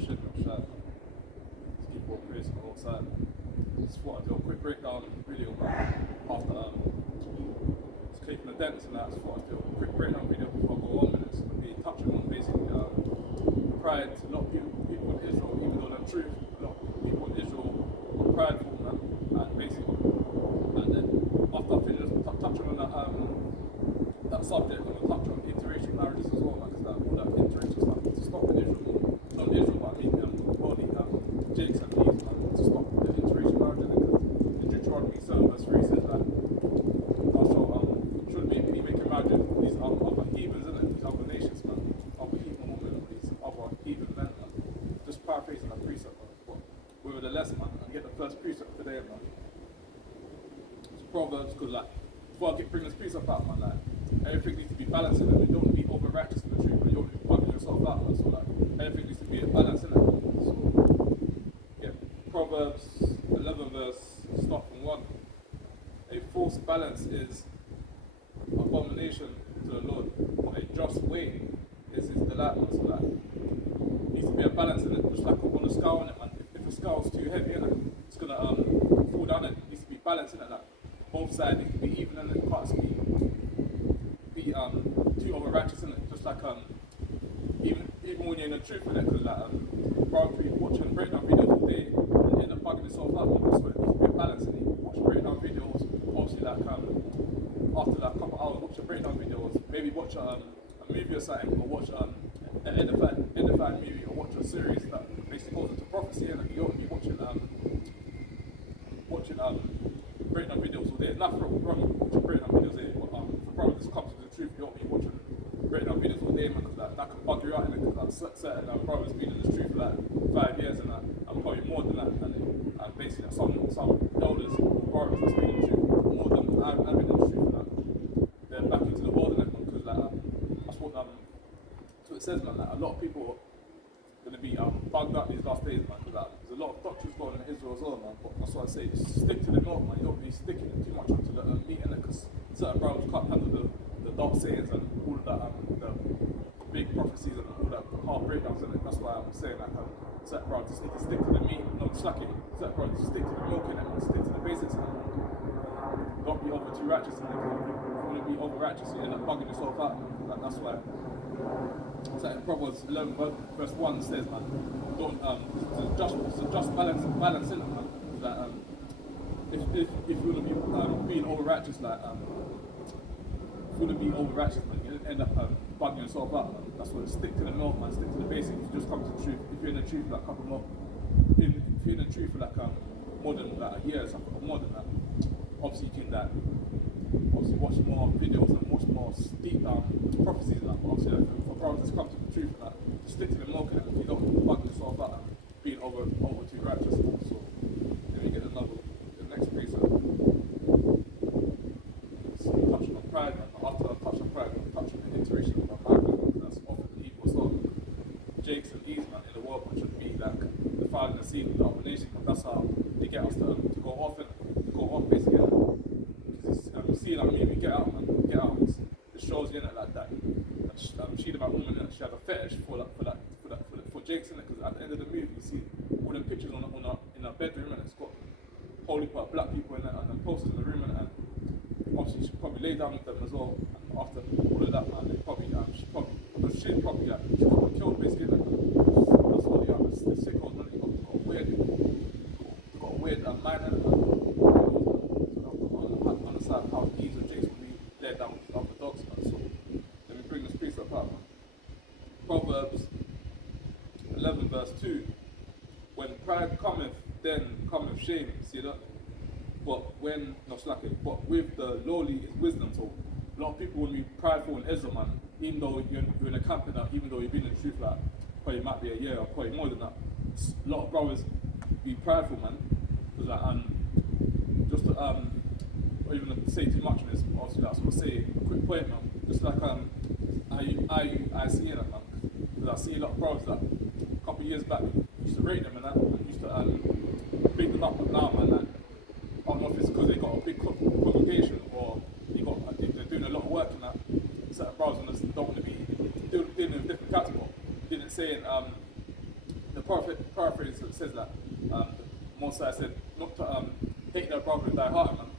shit, no shit. Just keep on praising the whole side. Just thought I'd do a quick breakdown video after just cleaning the dents and that. Just thought I'd do a quick breakdown video before I go on, and it's going to be touching on basically pride. A lot of people in Israel, even though they're truth, a lot of people in Israel are prideful, man, and basically, and then after I finish touching on that subject, I'm going to touch on interracial marriages as well, man, because all that interracial stuff to stop in Israel, not in Israel, but I mean, body, Jake's and these, man, to stop the interracial marriages, because in Deuteronomy 7 verse 3 says that thou shalt shouldn't be making marriages with these other heathens, isn't it? These other nations, man, other heathen women, these other heathen men, man. Just paraphrasing that precept, man. But nevertheless, man, I get the first precept today, man. It's Proverbs, because like, before I bring this precept out, man, like, everything needs to be balanced in it. You don't want to be over righteous in the truth, but you don't want to be bugging yourself out, man. So like, everything needs to be a balance in it. So yeah, Proverbs 11 verse, start from 1. A false balance is abomination to the Lord, but a just way is his delight, man. So like, needs to be a balance in it, just like on a scale in it, man. If the scale's too heavy in it, it's gonna fall down. It needs to be balanced in it. Like, both sides need to be even in it. It can't be too over righteous in it. Just like even when you're in the truth with it, because like probably watching breakdown videos all day and end up bugging yourself out. That's where it needs to be a balance in it. Watch breakdown videos, obviously like after like a couple hours, watch the breakdown videos. Maybe watch a movie or something, or watch an edifying movie, or watch a series that basically goes into prophecy, and you don't be watching breakdown videos all day. There's nothing wrong with watching breakdown videos all day, but for probably this comes to the truth, you don't be watching breakdown videos all day, man, because that can bug you out in it, because certain brothers been in this truth for like 5 years, and probably more than that, and basically some elders or brothers that's been in the truth more than I've been in the truth, and they're back into the world in it, because like that's what it says, man. Like, a lot of people are going to be bugged up these last days, man, because like, there's a lot of doctrines going in Israel as well, man. But that's why I say, just stick to the milk, man. You don't be sticking it too much onto the meat in it, because certain brothers can't handle the dark sayings and all of that, the big prophecies and all that hard breakdowns in it. That's why I'm saying that certain brothers just need to stick to the meat, not slack it. Certain brothers just stick to the milk in it, and stick to the basics in it. Don't be over too righteous in it. If you want to be over righteous, you end up bugging yourself out. That's why. So in Proverbs 11 verse 1 says, man, don't it's a just balance in it, man. That if you want to be being over righteous, like if you want to be over righteous, man, you end up bugging yourself out, man. That's why stick to the milk, man. Stick to the basics. You just come to the truth. If you're in the truth for like a couple more, if you're in the truth for like more than like a year or something, or more than that, obviously you can obviously watch more videos and watch more deep prophecies and that. But obviously, like, for brothers to come to the truth and that, just stick to the milk and that. You don't bug yourself out and being over too righteous. So then you get the next precept. It's touching on pride, man. After I touch on pride, I'm touching on interracial marriage, because that's often the evil sort of Jakes and E's, man, in the world, which should be like the father and the seed of the other nation. That's how they get us to go off basically. You see, like, maybe get out, man. Get out. It shows you in it like that. She about woman, she had a fetish for Jake's in it, because at the end of the movie, you see all the pictures in her bedroom, and it's got holy part black people in it, and then posters in the room, and obviously she probably lay down with them as well. And after all of that, man, she probably she got them killed basically. That's what the sickos, man. Got a weird mind in it, man. Understand how Eves and Jakes will be laid down with other dogs, man. So let me bring this piece up, man. Proverbs 11 verse 2. When pride cometh, then cometh shame. See that? But with the lowly is wisdom. So a lot of people will be prideful in Israel, man. Even though you're in a camp and that, even though you've been in the truth like probably might be a year or probably more than that. A lot of brothers be prideful, man. Because like just to or even say too much on this, obviously that's what I say, a quick point, man. Just like I see it, man. Because I see a lot of brothers that a couple of years back used to rate them and that, and used to big them up, but now, man, like, I don't know if it's because they got a big congregation or they're doing a lot of work and that. Certain brothers don't want to be doing a different category. Didn't say in the paraphrase it says that Moses said not to hate their brother with thy heart, man.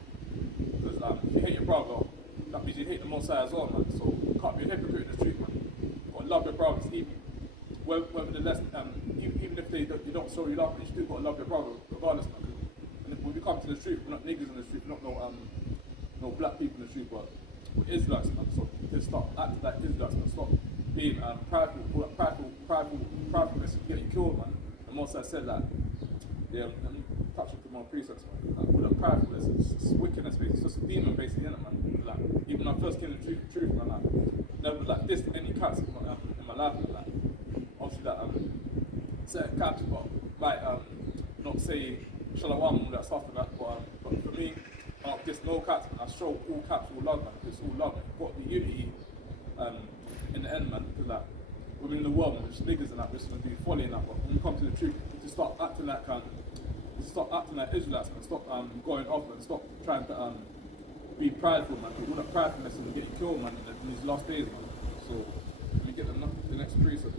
Because if you hate your brother, that means you hate the Most High as well, man. So you can't be a hypocrite in the street, man. Or love your brothers, even whether the less, even if you don't show you love, you still got to love your brother regardless, man. And when we come to the street, we're not niggas in the street, we're not no black people in the street, but we're Israelites, man. So to start acting like Israelites, man. Stop being pridefulness and getting killed, man. The Most High said that. Yeah, let me touch up to more precepts, man. Like, all that pridefulness, it's wickedness, basically. It's just a demon, basically, innit, man. Like, even when I first came to the truth, man, like, never like this any cats in my life, man. Like, obviously, that certain cats, but might not say shalom and all that stuff and that, but for me, just no cats, man. I show all cats all love, man. It's all love, man. Got the unity in the end, man. Because like, within the world, man, there's niggas and that, we're just gonna do folly and that. But when we come to the truth, we just start acting like Israelites, man. Stop going off, man. Stop trying to be prideful, man. All that pridefulness and getting killed, man, in these last days, man. So let me get the next precept.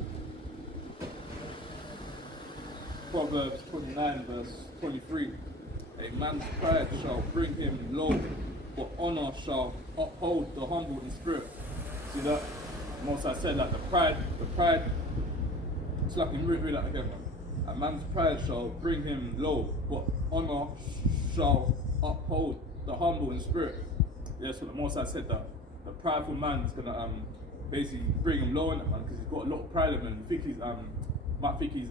Proverbs 29, verse 23. A man's pride shall bring him low, but honor shall uphold the humble in spirit. See that? Most I said that the pride, it's like in read that again, man. A man's pride shall bring him low, but honor shall uphold the humble in spirit. Yeah, so the Most I said that the prideful man is gonna basically bring him low in it, man, because he's got a lot of pride in him. He think might think he's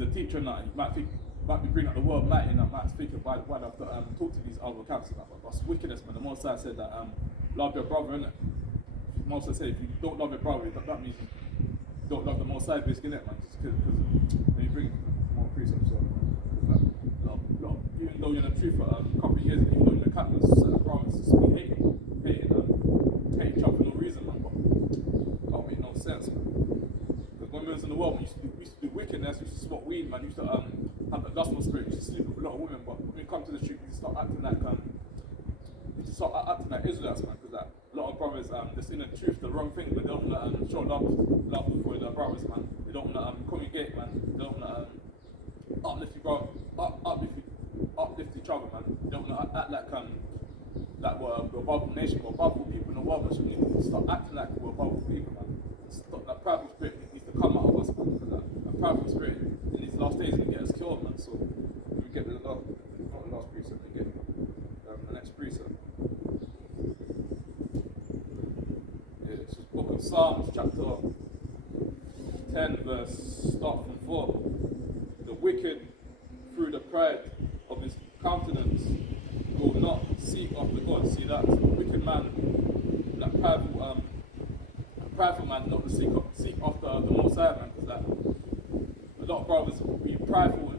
a teacher and that. He might be bringing up the word mighty and that. Might think why do I have to talk to these other camps and that. But that's wickedness, man. The Most I said that love your brother, innit? The Most I said if you don't love your brother, that means you don't love the Most High, basically, innit, man? Just because when you bring more precepts, so even though you're in the truth for a couple of years, even though you're in the Catholic, certain brothers just be hating each other for no reason, man. But that make no sense, man. Because when we was in the world, we used to do wickedness, we used to smoke weed, man. We used to have the lustful spirit, we used to sleep with a lot of women. But when we come to the street, we start acting like Israelites, man. Because a lot of brothers just in the truth, the wrong thing, but they don't want to show love for their brothers, man. They don't want to congregate, man. They don't want to uplift each other, man. They don't want to act like we're a Bible nation, we're Bible people in the world, man. So we need to start acting like we're Bible people, man. Stop that prideful spirit needs to come out of us, man. Because that prideful spirit in these last days will get us killed, man. So we get not the last precept, we get the next precept. It's just book of Psalms, chapter 10, verse start from 4. The wicked, through the pride of his countenance, will not seek after God. See that? The wicked man, that prideful man, not to seek after the Most High, man. Because a lot of brothers be prideful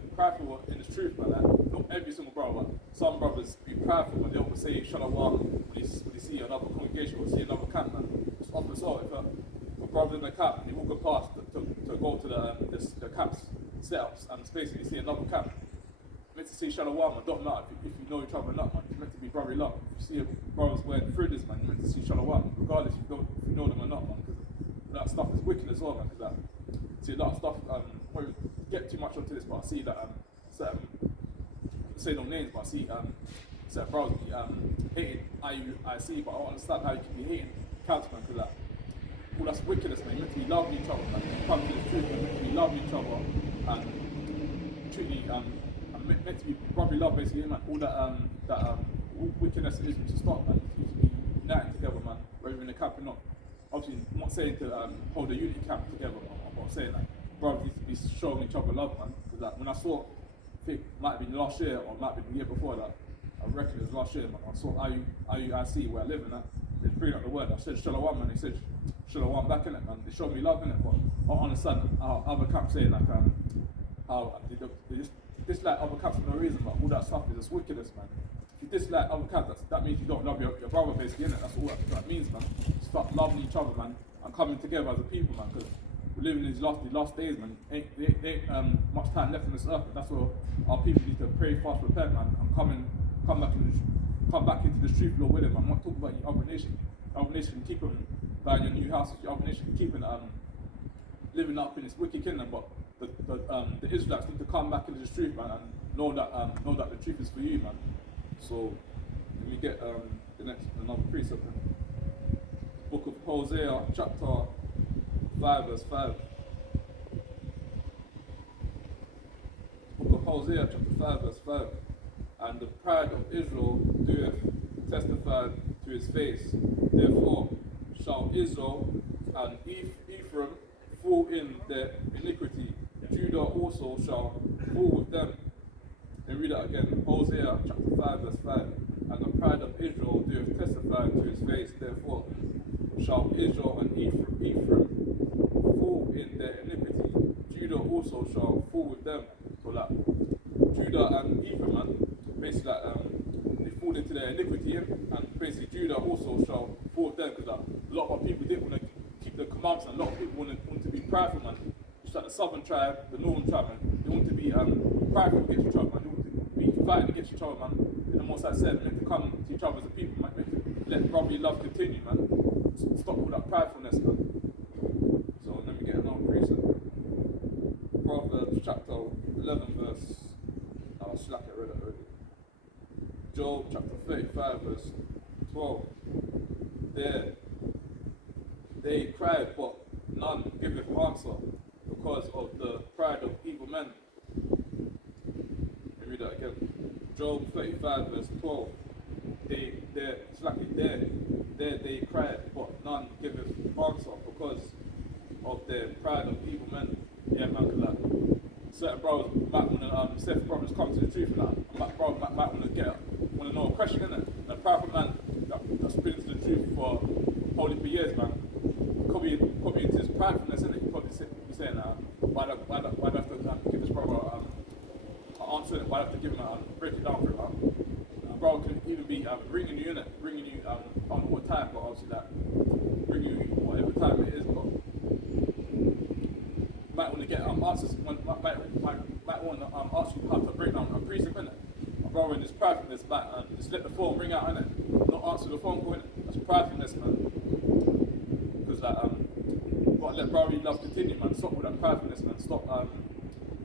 in the truth, man. Not every single brother, but some brothers be prideful when they always say shalom when they see another congregation or see another camp, man. It's often so if a brother in the camp and they walk past to go to the camp's setups and basically see another camp, meant to see shalom, man. Don't matter if you know each other or not, man. It's meant to be brotherly love. If you see a brothers wearing fritters, man, you're meant to see shalom, regardless if you know them or not, man. Because that stuff is wicked as well, man. Because see a lot of stuff. I won't get too much onto this, but I see that certain, say no names, but I see certain brothers be hating IUIC, but I don't understand how you can be hating camps, man. Because all that's wickedness, man. You're meant to be loving each other, man. Come to the truth, man. You're meant to be loving each other and truly meant to be brotherly love, basically, man. All that wickedness is to stop, man. You need to be united together, man. Whether in the camp or not. Obviously, I'm not saying to hold a unity camp together, man. I'm not saying that brothers need to be showing each other love, man. Because when I saw, I think it might have been last year or it might have been the year before that. I reckon it was last year, man. I saw IUIC where I live in that. They bring up the word. I said shalom, man. They said shalom back in it, man. They showed me love in it, but I don't understand how other camps say like how they just dislike other camps for no reason, but all that stuff is just wickedness, man. If you dislike other camps, that means you don't love your brother, basically, innit? That's all that means, man. Start loving each other, man, and coming together as a people, man. Because we're living in these last days, man. Ain't much time left on this earth. That's where our people need to pray, fast, repent, man, and come back into the truth, Lord, with it, man. I'm not talking about the other nation. Other nation keep them buying your new houses. The other nation keeping living up in this wicked kingdom, but the Israelites need to come back into the truth, man, and know that the truth is for you, man. So let me get another precept. Book of Hosea, chapter 5, verse 5. Book of Hosea, chapter 5, verse 5. And the pride of Israel doeth testify to his face. Therefore shall Israel and Ephraim fall in their iniquity. Judah also shall fall with them. And read that again. Hosea chapter 5, verse 5. And the pride of Israel doeth testify to his face. Therefore shall Israel and Ephraim fall in their iniquity. Judah also shall fall with them. So that Judah and Ephraim, man, basically they fall into their iniquity, and basically Judah also shall fall with them, because a lot of people didn't want to keep the commandments, and a lot of people want to be prideful, man. Just like the southern tribe, the northern tribe, man, they want to be prideful against each other, man. They want to be fighting against each other, man. And the most I said, they have to come to each other as a people, man. Let brotherly love continue, man. Stop all that pridefulness, man. So let me get another precept. Proverbs chapter 11, verse. Oh, slack, I read it already. Job chapter 35, verse 12. There they cried, but none giveth answer, because of the pride of evil men. Let me read that again. Job 35, verse 12. There they cried, but none giveth answer, because of the pride of evil men. Yeah, man, because like certain brothers might want to say if brothers come to the truth, and that brother might want to know a question, innit? And a prideful man that's been into the truth for probably for years, man, could be into his pridefulness, innit? He probably be saying, why do I have to give this brother an answer, and why do I have to give him break it down for him, man? A brother can even be bringing you, innit? Bringing you, I don't know what time, but obviously that, bring you whatever time it is, but might want to get answers, might want to ask you how to break down a precept, innit? A brother in his pridefulness, like, just let the phone ring out, innit? Not answer the phone call, innit? That's pridefulness, man. Because like, gotta let brotherly love continue, man. Stop with that pridefulness, man. Stop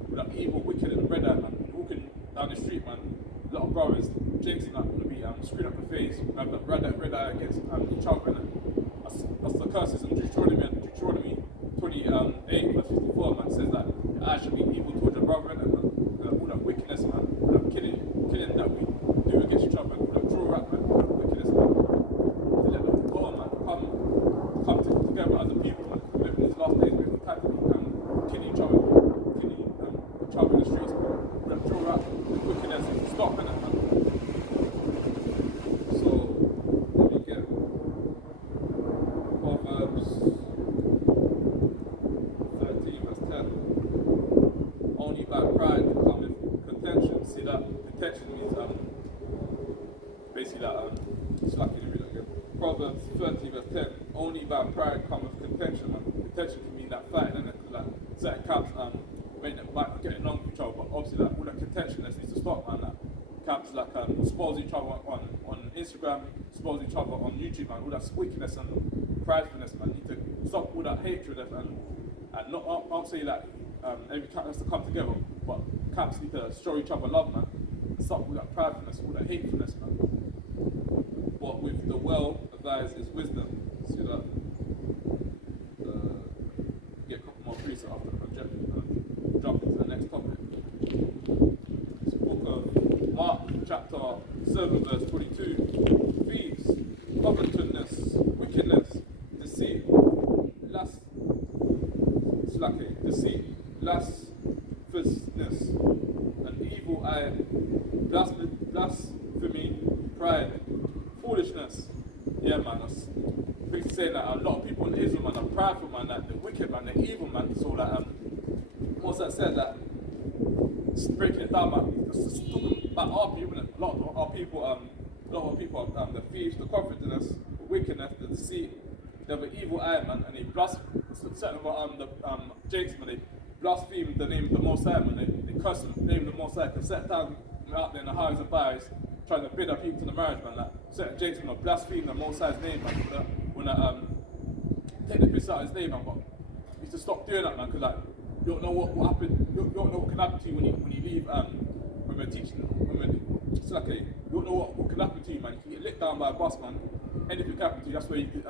with that evil, wicked, and red eye, man. Walking down the street, man. A lot of brothers, jinxing, like, want to be screwed up the face, have that red eye against each other, innit? That's the curses in Deuteronomy 28, verse 54, man, says that your eyes should be evil towards your brother, and all that wickedness, man, all that killing that we do against each other, all that draw up, man, all that wickedness, man. To let them go, man, come together as a people, man. Live in these last days, we have time to be killing each other in the streets, man. All that draw up, the wickedness, stop, man. So, let me get Proverbs 13, verse 10. Only by pride cometh contention. See that contention means basically that slacking, read that again. Proverbs 13, verse 10. Only by pride cometh contention. Contention can mean that fighting, innit? Because like certain camps might not get along with each other, but obviously like all that contention needs to stop, man. Like camps like expose each other on Instagram, expose each other on YouTube, man. All that wickedness and pridefulness, man. Need to stop all that hatred and not. I'll say that every camp has to come together, but camps need to show each other love, man. Stop all that pridefulness, all that hatefulness, man. But with the well advised is wisdom. See that? Get a couple more precepts after the project. Jump into the next topic. It's the book of Mark, chapter 7, verse 22. Thieves, covetousness, wickedness, deceit, lasciviousness, an evil eye, blasphemy, pride, foolishness. Yeah, man. Basically saying that a lot of people in Israel, man, are prideful, man, that they're wicked, man, they're evil, man. So that what's that said, that breaking it down, man, just talking about our people, innit? A lot of our people are the thieves, the covetousness, the wickedness, the deceit. They have an evil eye, man, and they blaspheme. Certain about the Jakes, man, they blaspheme the name of the Most High, man. They curse the name of the Most High. Because certain times we're out there in the highs and byes trying to bid our people to the marriage, man. Like certain Jakes, man, blaspheme the Most High's name, man. When take the piss out of his name, man. But we need to stop doing that, man, because like you don't know what happen. You don't know what can happen to you when you leave. When we're teaching, it's like you don't know what can happen to you, man. You can get lit down by a bus, man. Anything can happen to you. That's where you could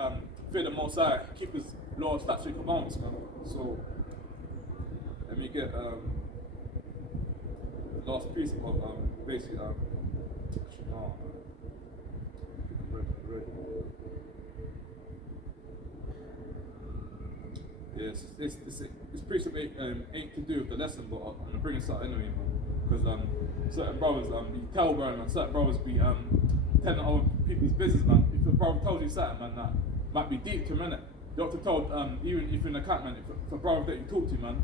fear the Most High, keep His laws, statutes, and commandments, man. So let me get the last piece of basically Yes, this precept ain't to do with the lesson, but I'm gonna bring this out anyway, man. Because certain brothers, you tell, bro, man, certain brothers be telling other people's business, man. If a brother tells you something, man, that might be deep to him, innit? You have to tell, even if you're in a camp, man, if a brother that you talk to, man,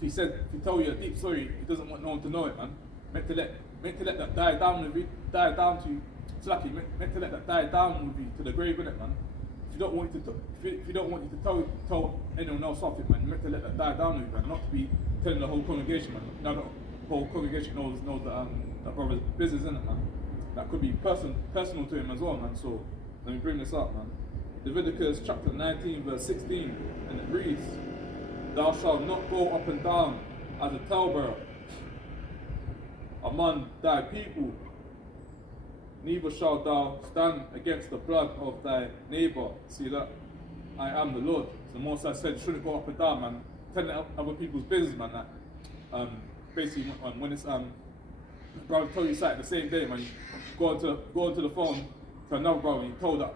if he tell you a deep story, he doesn't want no one to know it, man. Meant to let that die down with you, die down to you. It's like meant to let that die down with you to the grave, innit, man. If you don't want you to, if you don't want you to tell anyone else something, man, you meant to let that die down with you, man. Not to be telling the whole congregation, man. Now the whole congregation knows that brother's business, innit, man. That could be personal to him as well, man. So let me bring this up, man. Leviticus chapter 19, verse 16, and it reads, "Thou shalt not go up and down as a talebearer among thy people, neither shalt thou stand against the blood of thy neighbor." See that? I am the Lord. So the Most High said, you shouldn't go up and down, man. Telling other people's business, man. That basically, when it's brother told you something the same day, man. You go onto the phone to another brother. And you told that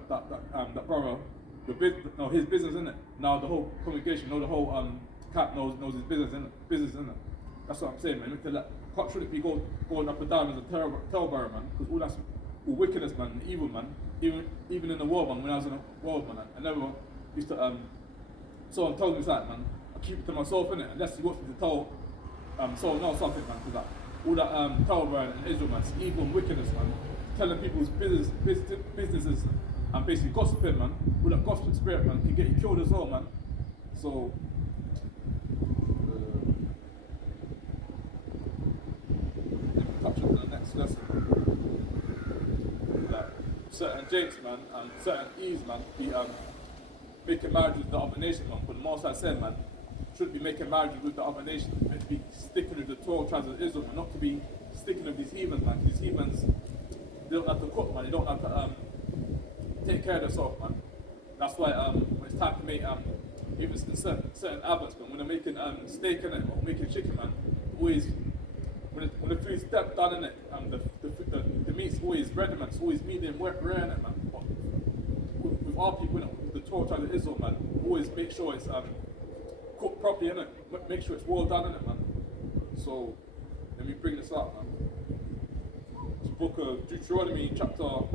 brother his business, innit? Now the whole congregation, the whole camp knows his business, innit? That's what I'm saying, man. Shouldn't be going up and down as a talebearer, man. Because all that's all wickedness, man, and evil, man. Even in the world, man. When I was in the world, man, I never used to someone told me that, man. I keep it to myself, innit? Unless he wants me to tell someone else something, man. Because all that talebearing in Israel, man, it's evil and wickedness, man. Telling people's businesses and basically gossiping, man. All that gossiping spirit, man, can get you killed as well, man. So touch on the next lesson. Like certain jakes, man, and certain E's, man, be making marriages with the other nation, man. But the Most High said, man, shouldn't be making marriages with the other nation. Meant to be sticking with the 12 tribes of Israel, man, not to be sticking with these heathens, man. These heathens, they don't have to cook, man. They don't have to take care of themselves, man. That's why when it's time to make even certain adverts, man, when they're making steak in it or making chicken, man, always when the food's done in it, the meat's always ready, man. It's always medium rare in it, man. But with our people, with the 12 tribes of Israel, man, always make sure it's cooked properly in it. Make sure it's well done in it, man. So let me bring this up, man. It's the book of Deuteronomy, chapter.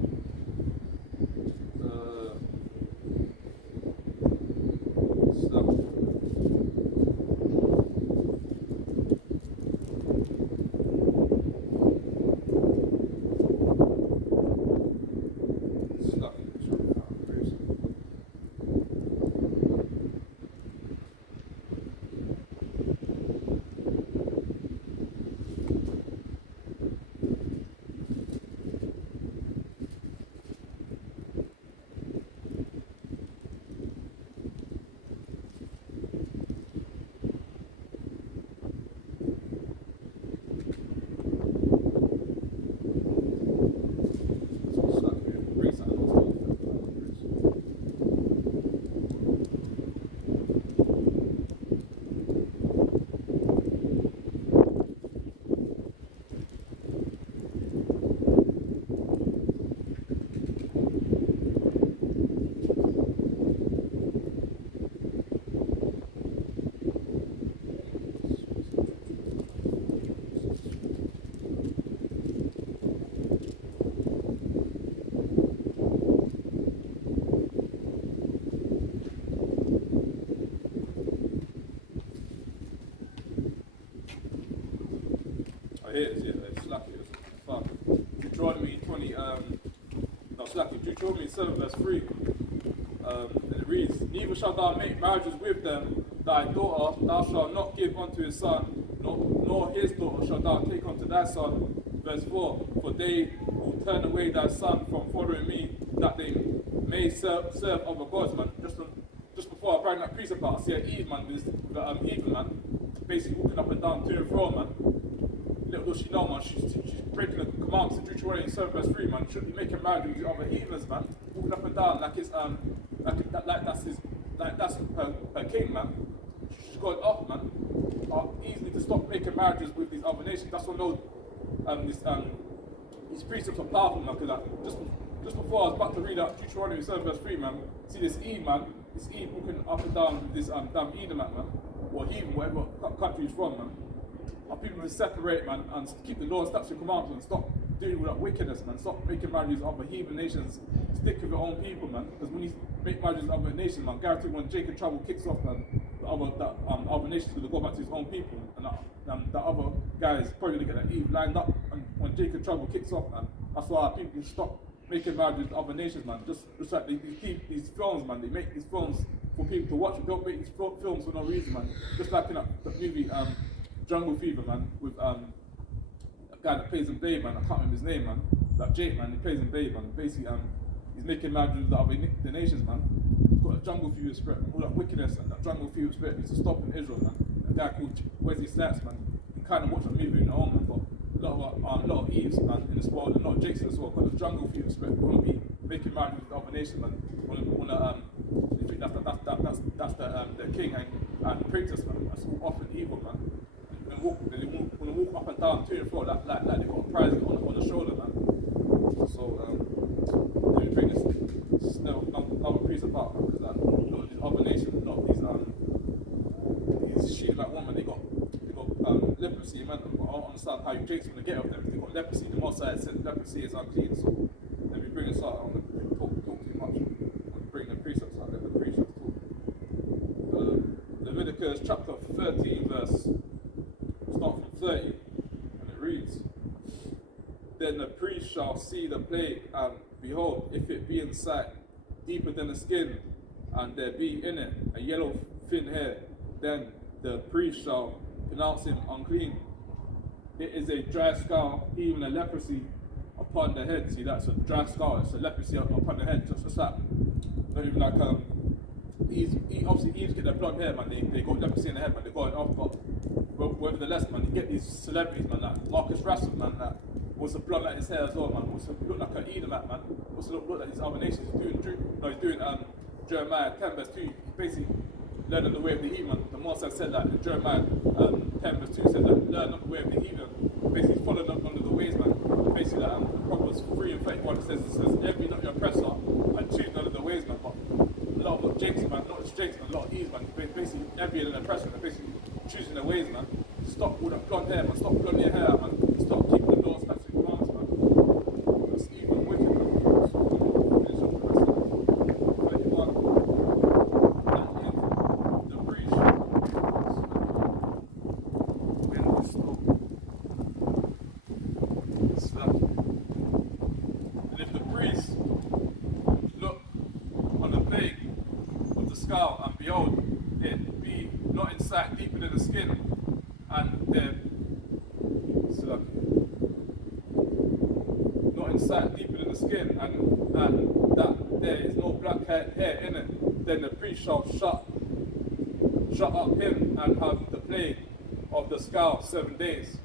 It's lucky. Deuteronomy 20, Deuteronomy 7, verse 3. And it reads, "Neither shalt thou make marriages with them. Thy daughter thou shalt not give unto his son, nor his daughter shalt thou take unto thy son." Verse 4, "For they will turn away thy son from following me, that they may serve other gods," man. Just before I bring that precept out, I see an Eve, man, with the heathen, man. basically walking up and down to and fro, man. Little does she know, man, she's breaking the commandments in Deuteronomy 7 verse 3, man. Shouldn't be making marriage with the other heathens, man. Walking up and down like it's that's her king, man. She's got it off, man. Easily to stop making marriages with these other nations. That's what these precepts are powerful, man. Because just before I was about to read out Deuteronomy 7 verse 3, man. See this Eve, man. This Eve walking up and down with this damn Edomite, man, or heathen, whatever country he's from, man. Our people to separate, man, and keep the law, statutes, and commandments, and stop doing all that wickedness, man. Stop making marriages with other heathen nations. Stick with your own people, man. Because when you make marriages with other nations, man, guarantee when Jacob trouble kicks off, man, the other nations gonna go back to his own people, and the other guy is probably gonna get that Eve lined up. And when Jacob trouble kicks off, man, that's why our people stop making marriages with other nations, man. Just like these films, man. They make these films for people to watch. They don't make these films for no reason, man. Just like in that movie Jungle Fever, man, with a guy that plays in Babe, man. I can't remember his name, man. That Jake, man. He plays in Babe, man. Basically, he's making marriages with the nations, man. He's got a Jungle Fever spirit, all that wickedness and that Jungle Fever spirit needs to stop in Israel, man. A guy called Wesley Snipes, man. You can kind of watch that movie on your own, man. But a lot of Eves, man, in this world, and a lot of Jakes in this world, got a Jungle Fever spirit. We want to be making marriages with other nations, man. They think that's the king and princess, man. That's all often evil, man. They want to walk up and down to and fro like they got a prize on the shoulder, man. So let me bring this another piece apart, man, because a lot of these other nations, a lot of these Shiite women, they got leprosy, man. I don't understand how you Jake's gonna get of them. They got leprosy. The Most High said leprosy is unclean. So let me bring this out. I don't want to talk too much. I'm bring the precepts out. Let the precepts talk. Leviticus chapter 13 verse. Start from 30, and it reads, Then the priest shall see the plague, and behold, if it be in sight, deeper than the skin, and there be in it a yellow thin hair, then the priest shall pronounce him unclean. It is a dry scale, even a leprosy upon the head. See, that's a dry scale, it's a leprosy upon the head, just that. Not even like, obviously Eves get their blonde hair, man, they got leprosy in the head, man, they got it off, but nevertheless, man, you get these celebrities, man, like Marcus Russell, man, that wants to blonde like his hair as well, man, wants to look like an Edomite, man, wants to look like these other nations. He's doing Jeremiah 10 verse 2, he's basically learning the way of the heathen. The Most High said that in Jeremiah 10 verse 2 said that learn not the way of the heathen, basically following up under the ways, man. Basically, Proverbs 3 and 31 it says envy not your oppressor and choose none of the ways, man. But a lot of Jakes, man, not just Jakes, man, a lot of Eves, man, basically envy and oppression, they're basically choosing their ways, man. Stop all that blonde hair, man. Stop blonde your hair, man. Stop keeping the laws, statutes, and commandments, man. That's evil and wicked, man. So, finish up the rest of it. 31. And if the priest when the stop. And if the priest look on the plague of the skull, and behold, it be not in sight deeper than the skin, and there not in sight deeper than the skin, and that there is no black hair in it, then the priest shall shut up him and have the plague of the skull 7 days.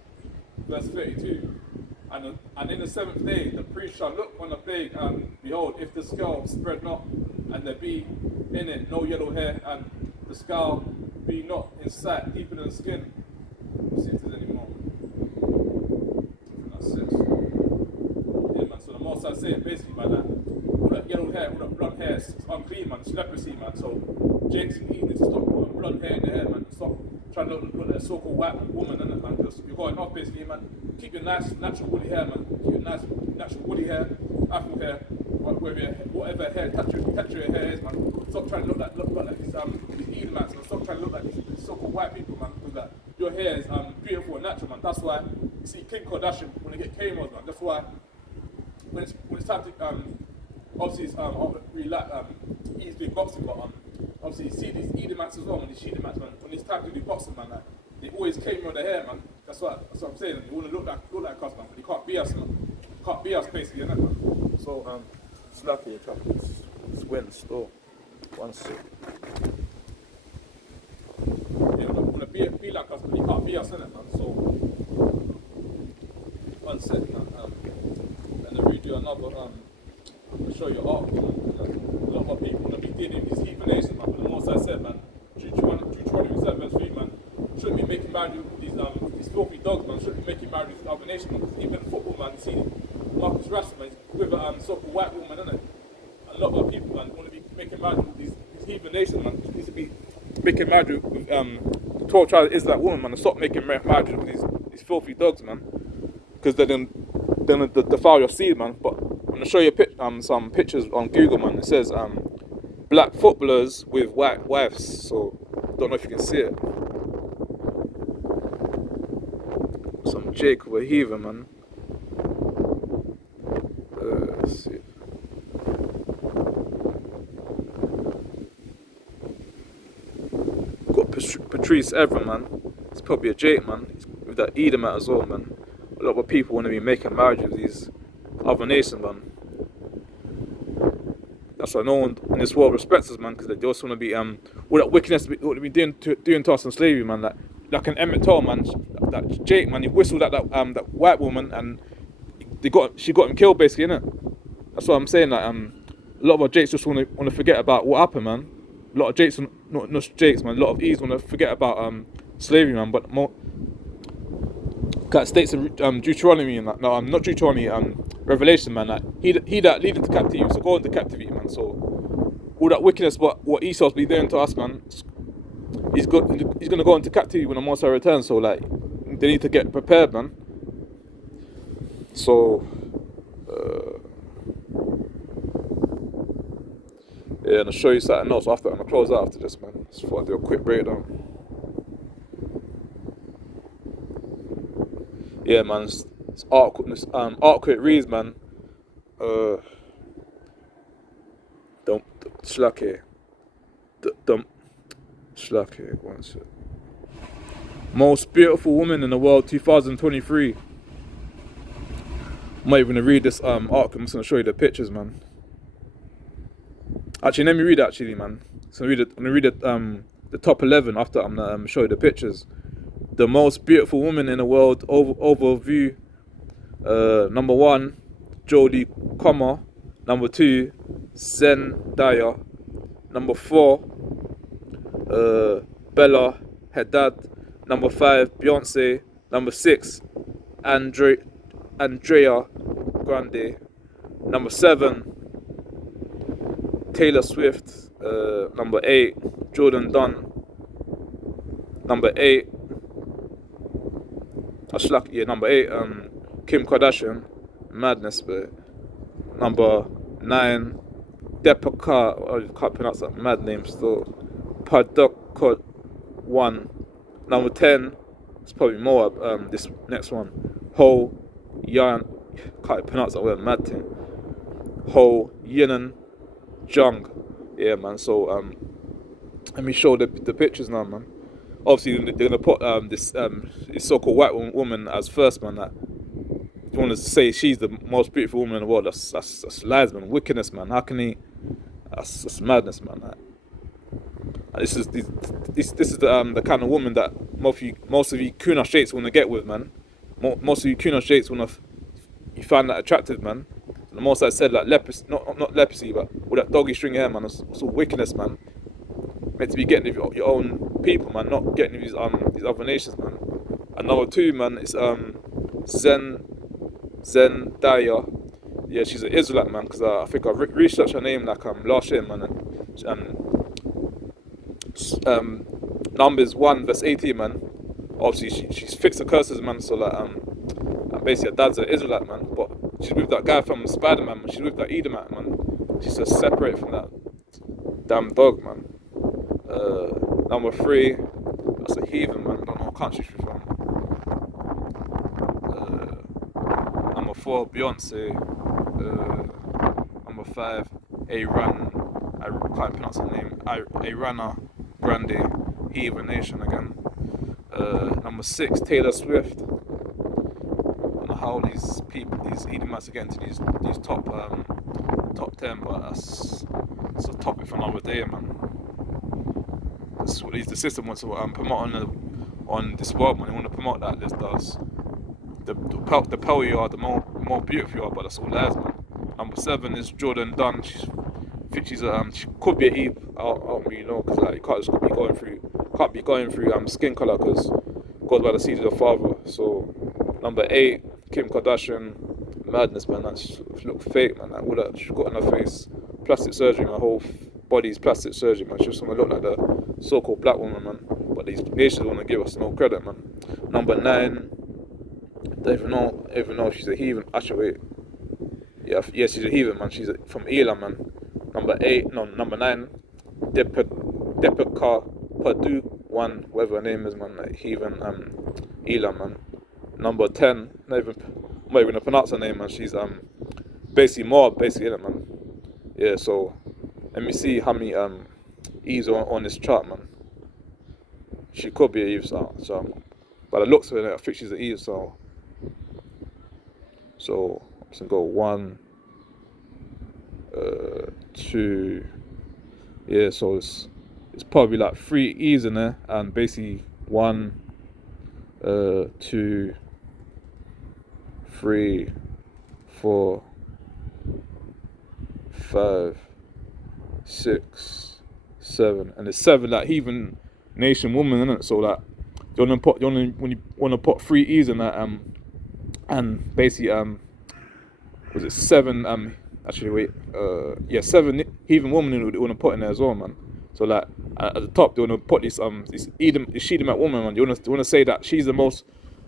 Verse 32. And in the 7th day the priest shall look on the plague, and behold, if the skull spread not, and there be in it no yellow hair, and the skull be not in sight deeper than the skin. Let's see if there's any more. That's it. Yeah, man. So the Most High said basically, man, that all that yellow hair, all that blonde hair is unclean, man. It's leprosy, man. So Jake's and Eve need to stop putting blonde hair in their hair, man. Stop trying to look like a so-called white woman, innit, man? Because you're going off basically, man. Keep your nice natural woolly hair, man. Keep your nice natural woolly hair, afro hair, whatever hair texture your hair is, man. Stop trying to look like these Edomites, man. Stop trying to look like these so-called white people, man. Because that your hair is beautiful and natural, man. That's why you see Kim Kardashian when they get K-Mods, man. That's why when it's time to obviously it's really like he's doing boxing, but obviously you see these Edomites as well, man. These Edomites, man. When it's time to do boxing, man, like, they always came on their hair, man. That's what I'm saying. You want to look like us, man, but you can't be us, man. You can't be us, basically, innit, man. So it's lucky, it's went store. 1 sec. Yeah, I'm gonna be like us, but you can't be us, innit, man? So, one second, man. And then redo another, I'll show you an article, man. A lot of people want to be dealing with these heathen nations, man. But the most I said, man, Deuteronomy 7 verse 3, man, shouldn't be making marriage with these filthy dogs, man. Shouldn't be making marriage with other nations, man. Because even football, man, you see Marcus Rashford, man, he's with a so-called white woman, innit? A lot of people, man, want to be making marriage with these heathen nations, man. Just needs to be making marriage with the 12 tribes of Israelite woman, man, and stop making marriage with these filthy dogs, man. Because then defile your seed, man. But I'm gonna show you some pictures on Google, man. It says black footballers with white wives. So don't know if you can see it. Some Jake with a heathen, man. Let's see. Got Patrice Evra, man. It's probably a Jake, man. He's with that Edomite as well, man. A lot of people want to be making marriage with these other nations, man. That's why no one in this world respects us, man, because they just want to be all that wickedness what they be doing to us in slavery, man. Like an Emmett Till, man. That Jake, man, he whistled at that white woman, and she got him killed, basically, innit? That's what I'm saying. Like a lot of our Jakes just want to forget about what happened, man. A lot of Jakes, not Jakes, man. A lot of E's want to forget about slavery, man. But more. That states in Deuteronomy, and no, not Deuteronomy, Revelation, man. Like he that lead into captivity, so go into captivity, man. So all that wickedness, what Esau's be doing to us, man, he's gonna go into captivity when the Most High returns. So like, they need to get prepared, man. So yeah, and I'll show you something else after. I'm gonna close out after this, man. Just thought I'd do a quick breakdown. Yeah, man, it's article it reads, man. Don't slack here. Don't slack here. One sec. Most beautiful woman in the world, 2023. I'm not even gonna read this article. I'm just gonna show you the pictures, man. Actually, let me read it. Actually, man. So I'm gonna read it. The top 11 after I'm gonna show you the pictures. The most beautiful woman in the world overview. Number 1, Jodie Comer. Number 2, Zendaya. Number 4, Bella Hadid. Number 5, Beyonce. Number 6, Andrea Grande. Number 7, Taylor Swift. Number 8, Jordan Dunn. Number 8, number 8, Kim Kardashian, madness, but number 9, Deepa, I can't pronounce that mad name still, Padukone 1. Number 10, it's probably more, this next one, Ho Yan, can't pronounce that word, mad thing, Ho Yinan Jung. Yeah, man, so let me show the pictures now, man. Obviously, they're gonna put this so-called white woman as first, man. That you want to say she's the most beautiful woman in the world. That's lies, man. Wickedness, man. How can he? That's madness, man. This is the kind of woman that most of you Kuna sheiks want to get with, man. Most of you Kuna sheiks you find that attractive, man. And the most I said, like leprosy, not leprosy, but with that doggy string hair, man. It's all wickedness, man. Meant to be getting with your own people, man, not getting with these other nations, man. And number 2, man, is Zendaya. Yeah, she's an Israelite, man, because I think I researched her name like last year, man. And Numbers 1 verse 18, man. Obviously she's fixed the curses, man. So like basically her dad's an Israelite, man. But she's with that guy from Spider-Man, man. She's with that Edomite, man. She's just separated from that damn dog, man. Number 3, that's a heathen, man. I don't know what country she's from. Number 4, Beyonce. Number 5, I can't pronounce her name. Ariana Grande, heathen nation again. Number 6, Taylor Swift. I don't know how these Edomites are getting to these top 10, but that's a topic for another day, man. That's what the system wants to promote on this world, man. They want to promote that this does. The pale you are, the more beautiful you are, but that's all lies, man. Number 7 is Jordan Dunn. She could be an Eve. I don't really know, because like, you can't just be going through skin color, because it goes by the seed of the father. So number 8, Kim Kardashian. Madness, man. That she look fake, man. Like, all that she got on her face, plastic surgery. My whole body's plastic surgery, man. She just want to look like the so-called black woman, man. But these nations want to give us no credit, man. Number 9, don't even know she's a heathen. Actually, wait. Yeah, she's a heathen, man. She's from Elam, man. Number 9, Deepika Padukone, whatever her name is, man. Like, heathen, Elam, man. Number 10, I'm not even gonna pronounce her name, man. She's basically innit, man. Yeah, so let me see how many Eves are on this chart, man. She could be an Eve, so by the looks of it, I think she's an Eve, so I'm just gonna go 1, 2, yeah, so it's probably like 3 E's in there, and basically 1, 2, 3, 4, 5, 6, 7, and there's 7 like heathen nation woman in it. So like when you wanna put 3 E's in that, and basically was it 7 actually wait 7 heathen woman they wanna put in there as well, man. So like at the top they wanna put this Edomite woman, man. They wanna say that she's the most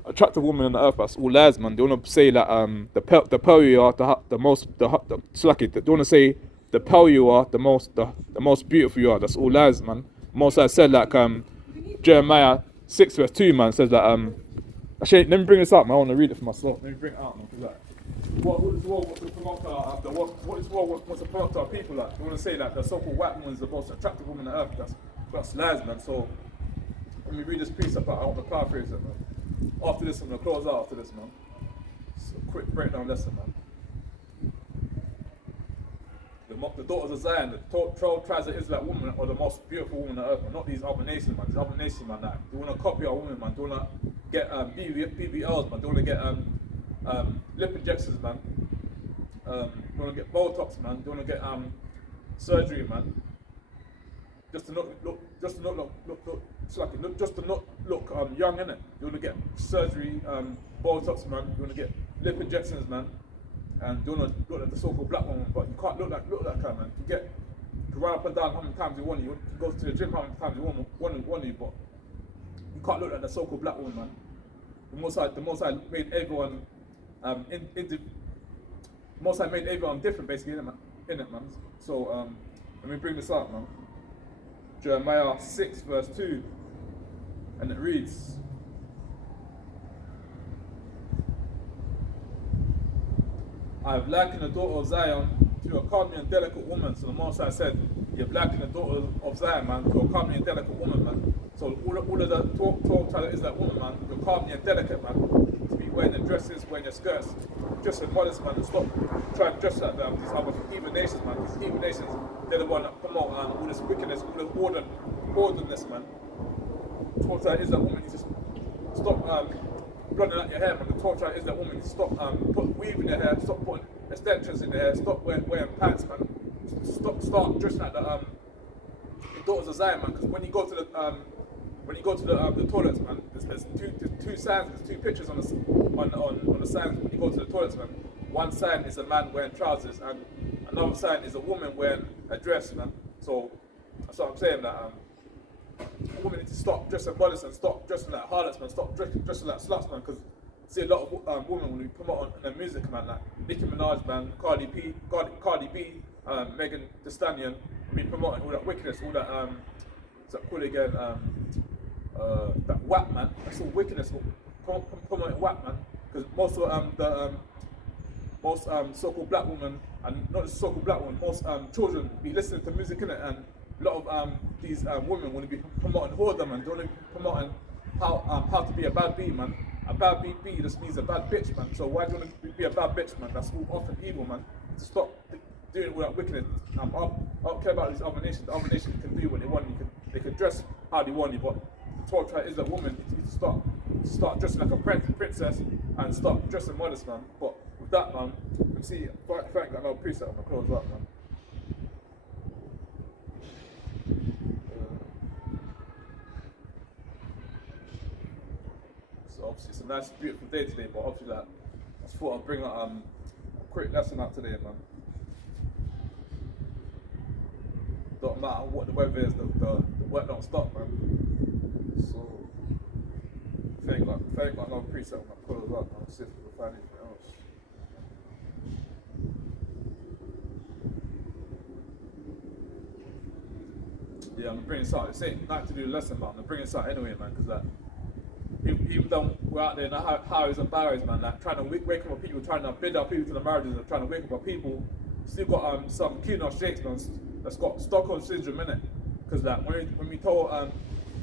attractive woman on the earth. That's all lies, man. They want to say that the pale you are, the most slacky. They want to say the pale you are, the most beautiful you are. That's all lies, man. Most I said like Jeremiah 6:2, man, says that actually let me bring this up, man. I want to read it for myself. Let me bring it out, man. Like, what is the world wants to promote to our people? Like, they want to say that the so-called white woman is the most attractive woman on earth. That's lies, man. So let me read this piece up. I want to paraphrase it, man. After this, I'm going to close out after this, man. It's a quick breakdown lesson, man. The daughters of Zion, the 12 tribes of Israelite women are the most beautiful women on earth, man. Not these other nations, man. These other nations, man, like, they want to copy our women, man. They want to get BBLs, man. They want to get lip injections, man. They want to get Botox, man. They want to get surgery, man. Just to not look young, innit? You want to get surgery, Botox, man. You want to get lip injections, man. And you want to look like the so-called black woman, but you can't look like her, man. You can run up and down how many times you want. You can go to the gym how many times you want you, but you can't look like the so-called black woman, man. The Most High made everyone made everyone different, basically, in it, man. So let me bring this up, man. Jeremiah 6:2, and it reads, I have likened the daughter of Zion to a comely and delicate woman. So the Most High said, you have likened the daughter of Zion, man, to a comely and delicate woman, man. So all of the 12 tribes is that woman, man. You're calmly and delicate, man. To be wearing your dresses, wearing your skirts, dressing modest, man, and stop trying to dress like these other heathen nations, man. These heathen nations, they're the one that promote all this wickedness, all this orderness, man. 12 tribes is that woman. You just stop blonding out your hair, man. The 12 tribes is that woman. You stop put weave in your hair, stop putting extensions in your hair, stop wearing pants, man. Start dressing like the daughters of Zion, man. Because when you go to the toilets, man, there's two signs, there's 2 pictures on the signs when you go to the toilets, man. One sign is a man wearing trousers, and another sign is a woman wearing a dress, man. So that's what I'm saying, that women need to stop dressing modest and stop dressing like harlots, man. Stop dressing like sluts, man. Because I see a lot of women when we promote on their music, man, like Nicki Minaj, man, Cardi B, Megan Thee Stallion. We promoting all that wickedness, all that what's that called again? That WAP, man. That's all wickedness. Promoting WAP, man. Because most of most so-called black women, and not just so-called black women, most children be listening to music in it, and a lot of these women want to be promoting whoredom, man. They want to be promoting how to be a bad bee, man. A bad bee just means a bad bitch, man. So why do you want to be a bad bitch, man? That's all often evil, man. To stop doing all that wickedness. I don't care about these other nations. The other nations can do what they want. They can dress how they want, but 12 tribe Israelite woman to start dressing like a princess and start dressing modest, man. But with that, man, you see, Frank got no preset on my clothes up, man. So obviously it's a nice, beautiful day today, but obviously like, I just thought I'd bring a quick lesson out today, man. Don't matter what the weather is, the work don't stop, man. So thank God no preset on my clothes up, man. See if we can find anything else. Yeah, I'm bringing something. It's ain't not to do the lesson, but I'm bringing something anyway, man, because like, even though we're out there in the highways and byways, man, like trying to wake up people, trying to bid our people to the marriages, and trying to wake up our people, still got some keynote shakes, man, that's got Stockholm syndrome in it. Because like when we told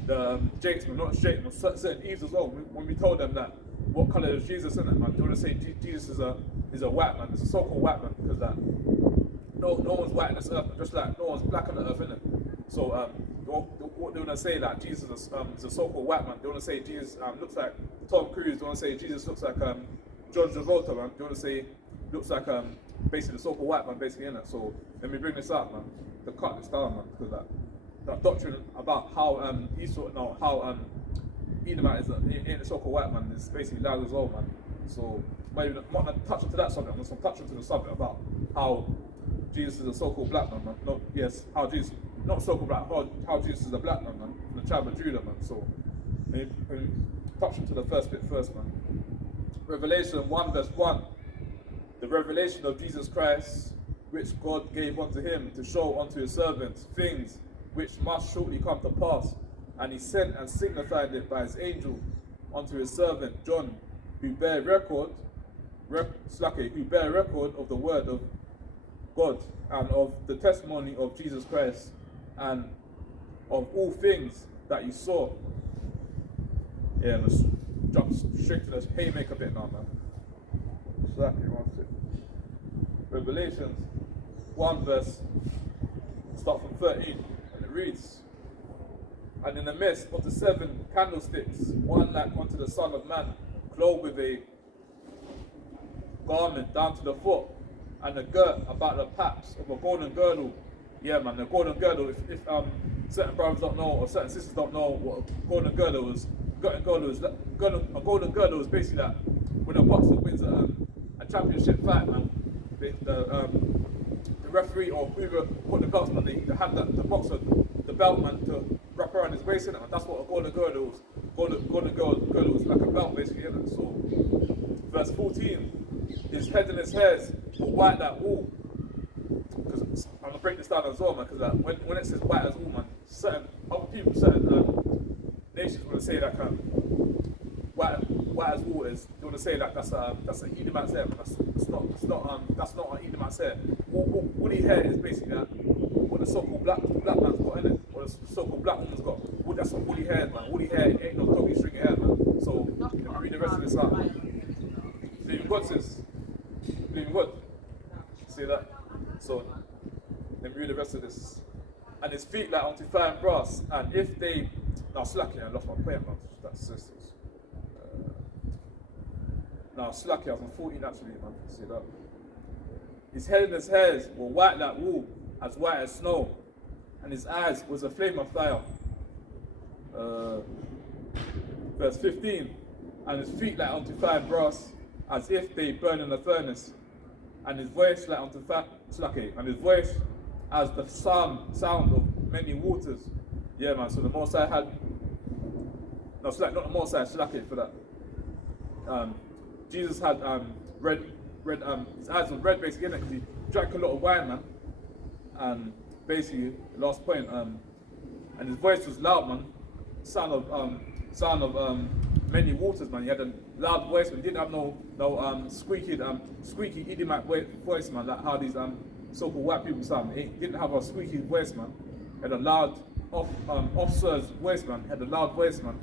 the Jakes, man, not Jakes, man, certain Eves as well, when we told them that what colour is Jesus in it, man, do you want to say Jesus is a white man? It's a so-called white man, because like no one's white on this earth, just like no one's black on the earth, innit? So what they want to say, like Jesus is a so-called white man. They want to say Jesus looks like Tom Cruise. They want to say Jesus looks like John Travolta, man. They want to say looks like basically the so-called white man, basically, innit? So let me bring this up, man, to cut this down, man, because that doctrine about how Esau, no, how Edomite ain't a so-called white man is basically lies as well, man. So I'm not gonna touch into that subject. I'm just gonna touch into the subject about how Jesus is a so-called black man, man. No, yes, how Jesus. Not so-called black, how Jesus is a black man, man, the tribe of Judah, man. So, we touch into the first bit first, man. Revelation 1 verse 1. The revelation of Jesus Christ, which God gave unto him to show unto his servants things which must shortly come to pass. And he sent and signified it by his angel unto his servant John, who bear record of the word of God and of the testimony of Jesus Christ, and of all things that you saw. Yeah, let's jump straight to this haymaker bit now, man. Exactly, wants it. Revelations 1 verse, start from 13, and it reads, and in the midst of the 7 candlesticks, one like unto the Son of Man, clothed with a garment down to the foot, and a girt about the paps of a golden girdle. Yeah, man, the golden girdle, if certain brothers don't know, or certain sisters don't know what a golden girdle is, a golden girdle is basically that when a boxer wins a championship fight, man, the referee or whoever put the belts on, they have the boxer, the belt, man, to wrap around his waist, in it, man. That's what a golden girdle is. Golden girdle is like a belt, basically, isn't it? So, verse 14, his head and his hairs were white like wool. Because I'm gonna break this down as well, man. Because when it says white as wool, man, certain other people, certain nations want to say that white as wool is. They want to say that that's an Edomite's hair, man. That's not an Edomite's hair. Woolly hair is basically that what the so-called black man's got in it, what the so-called black woman's got. That's what woolly hair is, man. Woolly hair ain't no doggy string hair, man. So let me read the rest of this out. Believing God says, believing God. See that? So let me read the rest of this. And his feet like unto fine brass, and if they now slacking, I lost my point, man. That's sisters. Now slacking, I was on 14 actually, man. See that? His head and his hairs were white like wool, as white as snow, and his eyes was a flame of fire. Verse 15, and his feet like unto fine brass, as if they burn in a furnace, and his voice like unto and his voice as the sound of many waters. Yeah, man. So the Most High had not the Most High, Slake for that. Jesus had red. His eyes were red, basically, innit? Because he drank a lot of wine, man. And basically, the last point. And his voice was loud, man. Sound of many waters, man. He had a loud voice, man. He didn't have no squeaky Edomite voice, man. Like how these so-called white people sound. He didn't have a squeaky voice, man. He had a loud officer's voice, man. He had a loud voice, man.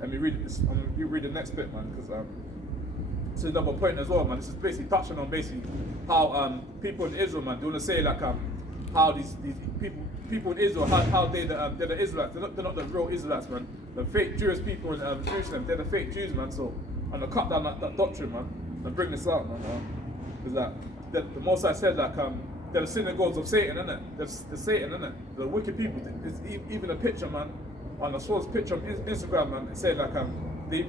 Let me read this. You read the next bit, man, because this is another point as well, man. This is basically touching on basically how people in Israel, man, they want to say like how these people people in Israel, how they're the Israelites. They're not the real Israelites, man. The fake Jewish people in Jerusalem, they're the fake Jews, man. So I'm gonna cut down that doctrine, man, and bring this out, man. Because the Most High said, like, they're the synagogues of Satan, innit? The Satan, innit? The wicked people. There's even a picture, man, on the source picture on Instagram, man. It said, like, they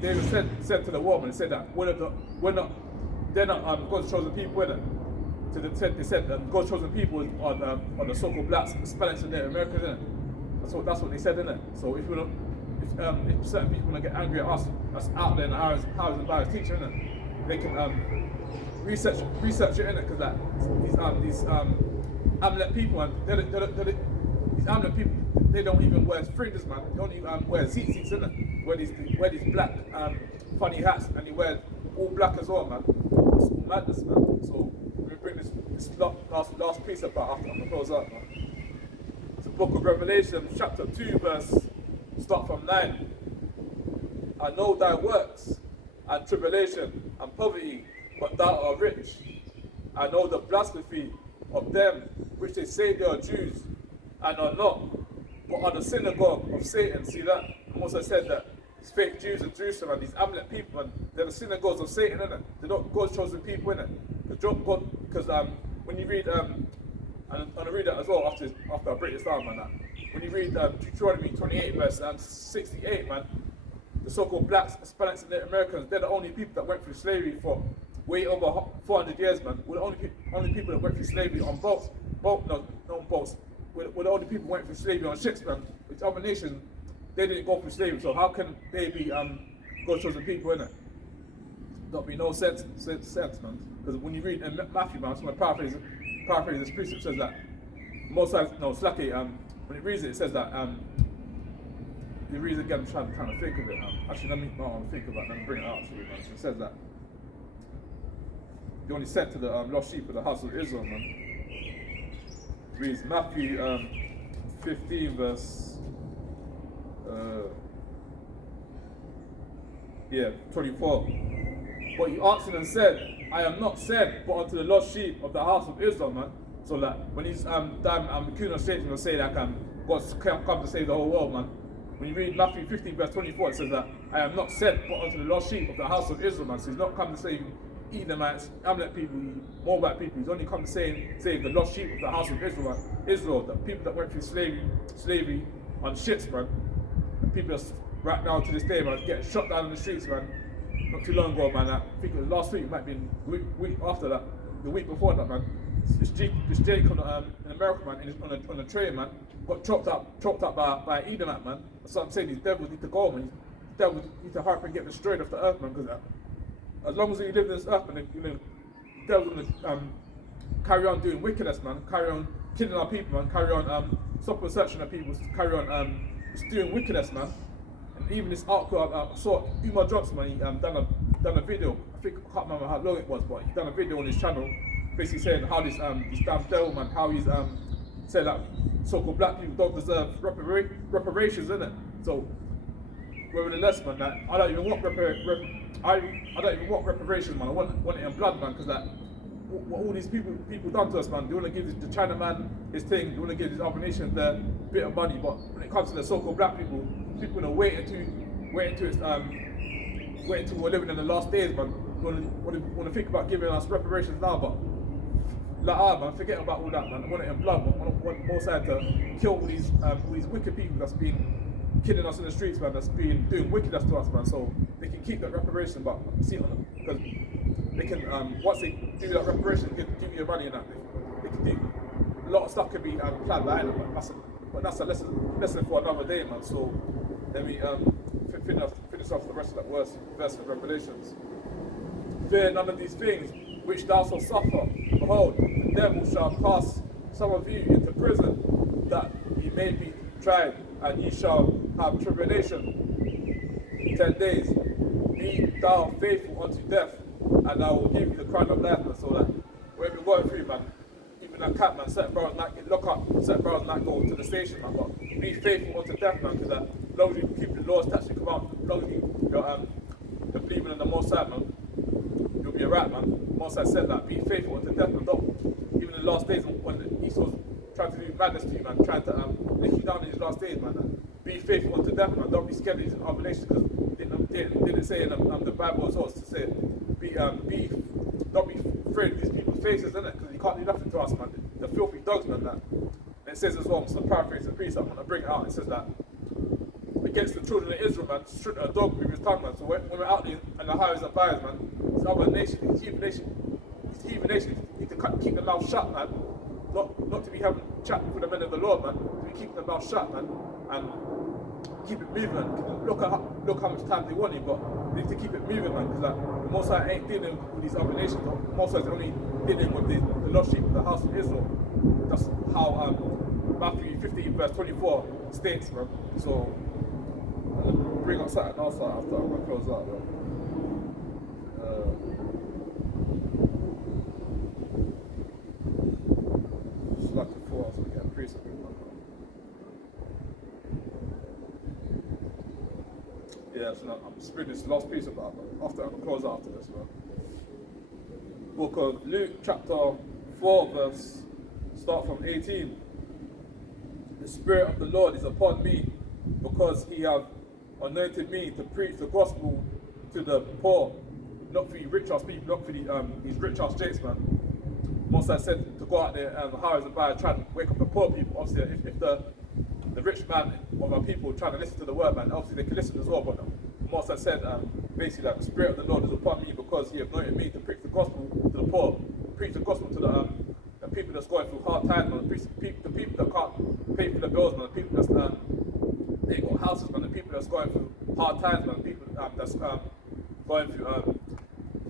said to the world, man, it said that they're not God's chosen people, innit? So they said God's chosen people on the so-called blacks, Hispanics, and Native Americans, innit? That's what they said, innit? So if certain people want to get angry at us out there in the hours and bars teaching, innit? They can research it, innit? Because like these Amalek people, and these Amalek people, they don't even wear fringes, man. They don't even wear tzitzits, innit? Wear these black funny hats, and they wear all black as well, man. It's all madness, man. So we bring this last precept out after I'm gonna close out, man. It's the book of Revelation, chapter 2, start from 9. I know thy works, and tribulation, and poverty, but thou art rich. I know the blasphemy of them which they say they are Jews, and are not, but are the synagogue of Satan. See that? Also said that these fake Jews in Jerusalem and these Amalek people, and they're the synagogues of Satan, innit? They're not God's chosen people, innit? Because when you read, and I read that as well after I break this down, man. When you read Deuteronomy 28, verse 68, man, the so-called blacks, Hispanics, and Native Americans, they're the only people that went through slavery for way over 400 years, man. We're the only people that went through slavery on boats. Not on boats. We're the only people who went through slavery on ships, man. Which other nations, they didn't go through slavery, so how can they be God's chosen people, innit? There'll be no sense, man. Because when you read in Matthew, man, I'm just going to paraphrase this precept, says that when it reads it, it says that it reads again, I'm trying to think of it. Actually, let me think about it, let me bring it out to you, man. So it says that they only sent to the lost sheep of the house of Israel, man. It reads Matthew 15, verse 24. But he answered and said, I am not sent but unto the lost sheep of the house of Israel, man. So like when he's Kuna States will say that God's come to save the whole world, man. When you read Matthew 15, verse 24, it says that I am not sent but unto the lost sheep of the house of Israel, man. So he's not come to save Edomites, Amalek people, Moabite people. He's only come to save the lost sheep of the house of Israel, man. Israel, the people that went through slavery on ships, man. And people are right now to this day, man, getting shot down in the streets, man. Not too long ago, man. I think it was last week, it might be week after that, the week before that, man. This Jake in America, man, on a train, man, got chopped up by Edomite, man. That's what I'm saying. These devils need to go, man. These devils need to hurry and get destroyed off the earth, man. Because as long as we live in this earth, man, the devils gonna carry on doing wickedness, man. Carry on killing our people, man. Carry on stopping searching our people. Carry on just doing wickedness, man. And even this article I saw, Umar Johnson, man, he done a video. I can't remember how long it was, but he done a video on his channel, basically saying how this damn devil, man, how he's said that so-called black people don't deserve reparations, innit? So, nevertheless, man, that I don't even want reparations, man. I want it in blood, man, because what all these people done to us, man. They want to give the China man his thing. They want to give these other nations their bit of money, but when it comes to the so-called black people gonna wait until we're living in the last days, man. Want to think about giving us reparations now, but man, forget about all that, man. I want it in blood. I want more side to kill all these wicked people that's been killing us in the streets, man. That's been doing wickedness to us, man. So they can keep that reparation, but because they can once they do that reparation, they can give you money and that. They can do a lot of stuff can be planned behind it, but that's a lesson for another day, man. So let me finish off the rest of that verse of Revelations. Fear none of these things which thou shalt suffer. Behold, the devil shall cast some of you into prison, that ye may be tried, and ye shall have tribulation 10 days. Be thou faithful unto death, and I will give you the crown of life. So that whatever you're going through, man, even that cat, man, certain brothers might get locked up, certain brothers might go to the station, man, but be faithful unto death, man, because as long as you keep the laws, statutes, and commandments, as long as you're believing in the Most High, man, you'll be alright, man. Most High said that, be faithful unto death, and don't, even in the last days when Esau's trying to do madness to you, man, trying to lick you down in these last days, man. Be faithful unto death, man. Don't be scared of these other nations, because didn't say in the Bible as well to say don't be afraid of these people's faces, innit? Because you can't do nothing to us, man. The filthy dogs, man. That. And it says as well, so paraphrase the priest, I'm gonna bring it out. It says that against the children of Israel, man, shouldn't a dog with his tongue, man. So when we're out there in the highways and byways, man, these other nations, these heathen nations, need to keep their mouth shut, man. Not to be having chat with the men of the Lord, man. To be keeping their mouth shut, man, and keep it moving, man. Look how much time they want it, but they need to keep it moving, man. Because the Most High ain't dealing with these other nations. The Most High is only dealing with the lost sheep of the house of Israel. That's how Matthew 15 verse 24 states, man. So bring up something else after I'm gonna close out, man. Just like before, I was gonna get a priest of it, man. Yeah, so I'm just bringing this last piece about, man. After I'm gonna close out after this, man. Book of Luke, chapter 4, verse start from 18. The Spirit of the Lord is upon me, because He hath anointed me to preach the gospel to the poor, not for you rich ass people, not for these rich ass jakes, man. Most I said to go out there and highways and byways trying to wake up the poor people. Obviously, if the rich man of our people trying to listen to the word, man, obviously they can listen as well. But most I said basically that the Spirit of the Lord is upon me, because He hath anointed me to preach the gospel to the poor, preach the gospel to the people that's going through hard times, man. The people that can't pay for the bills, man. The people that's they ain't got houses, man. The people that's going through hard times, man. The people that's going through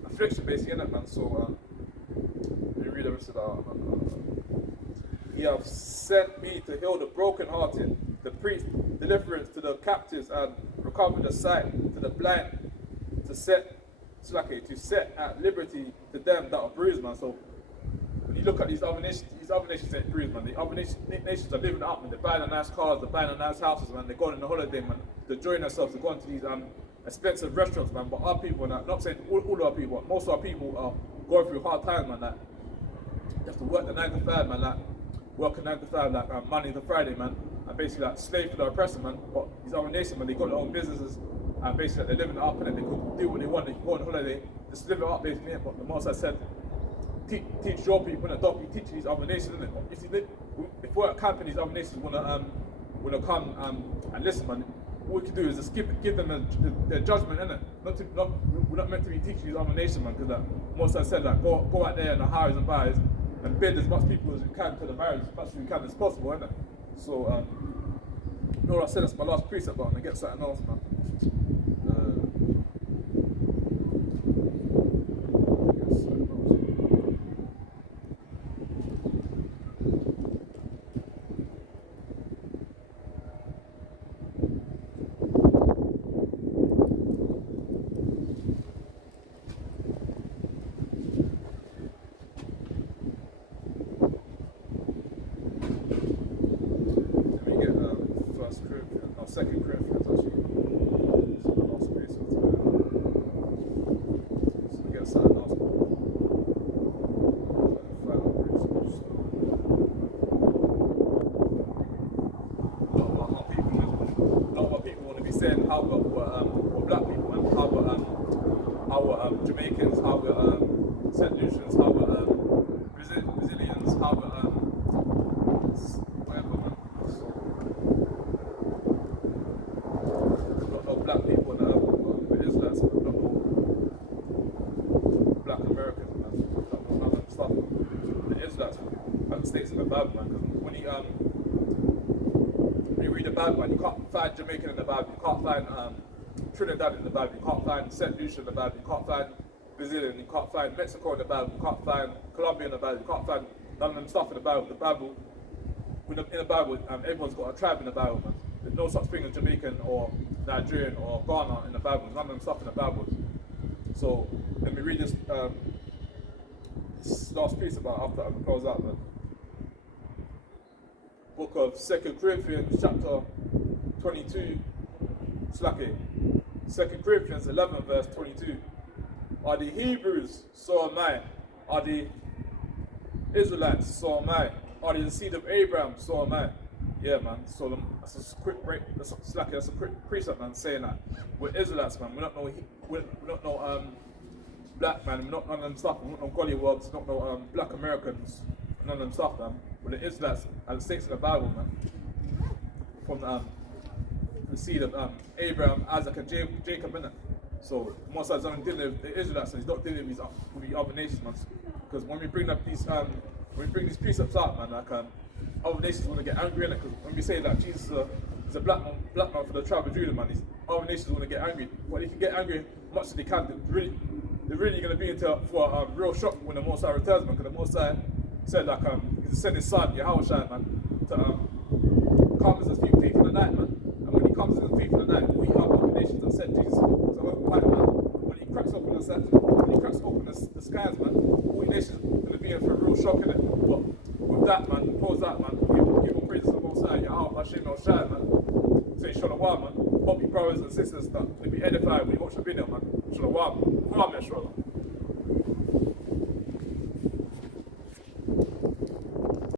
affliction, basically, innit, man. So let me read the rest of that. He hath sent me to heal the brokenhearted, to preach deliverance to the captives, and recover the sight to the blind, to set at liberty to them that are bruised, man. So when you look at these other nations ain't bruised, man. The other nations are living it up, man. They're buying nice cars, they're buying nice houses, man. They're going on a holiday, man. They're enjoying themselves, they're going to these expensive restaurants, man. But our people, not saying all our people, but most of our people are going through hard times, man. Like, you have to work the 9 to 5, man. Like, working 9 to 5, like Monday to Friday, man. And basically, like, slave for the oppressor, man. But these other nations, man, they got their own businesses, and basically, they're living it up, and they can do what they want. They can go on holiday, just live it up, basically. But the most I said, teach your people, and don't be teaching these other nations, innit? If we're at camp and these other nations wanna come and listen, man, all we can do is just give them their judgment, innit? We're not meant to be teaching these other nations, man, because most I said, like, go out there in the highways and byways and bid as much people as we can to the marriage, as much as we can as possible, innit? So you know what I said, that's my last precept, but I'm gonna get something else, man. Second Corinthians, actually. It's the last piece of today. So we get something else. Final piece. A lot of our people want to be saying how we're black people, and how we're Jamaicans, how we're St. Lucians, how we're Brazilians, how we're whatever, man. Black people and the Israelites, not black Americans, man, not stuff. The Israelites, like states in the Bible, man, because when you read the Bible, man, you can't find Jamaican in the Bible, you can't find Trinidad in the Bible, you can't find St. Lucia in the Bible, you can't find Brazilian, you can't find Mexico in the Bible, you can't find Colombia in the Bible, you can't find none of them stuff in the Bible. In the Bible, everyone's got a tribe in the Bible, man. There's no such thing as Jamaican or Nigerian or Ghana in the Bible. None of them stuff in the Bible. So let me read this last piece about after I close out, man. Book of 2 Corinthians, chapter 22. 2 Corinthians 11, verse 22. Are the Hebrews, so am I. Are the Israelites, so am I. are the seed of Abraham, so am I. Yeah, man. So that's a quick break. That's a quick precept, man, saying that we're Israelites, man. We're not no black man. We're not none of them stuff. We're not no gollywogs. Not no black Americans. None of them stuff, man. We're the Israelites, as it states in the Bible, man. From the seed of Abraham, Isaac, and Jacob, innit? So Most High's only dealing with the Israelites, and he's not dealing with the other nations, man. Because when we bring up these precepts out, man, like other nations want to get angry in it. Because when we say that Jesus is a black man for the tribe of Judah, man, other nations want to get angry. But they can get angry much as they can. They're really going to be for a real shock when the Most High returns, man. Because the Most High said like He sent His Son, Yahushua, man, to come as a thief in the night, man. And when He comes as a thief in the night, we are other nations that said Jesus was a white man. When He cracks open the skies, man, all the nations are going to be in for a real shock in it. But with that, man, pause that, man. Give all praise to the Most High, Yahweh, Hashem, El Shai, man. Say Shalom, man. Hope you brothers and sisters that will be edified when you watch the video, man. Shalom.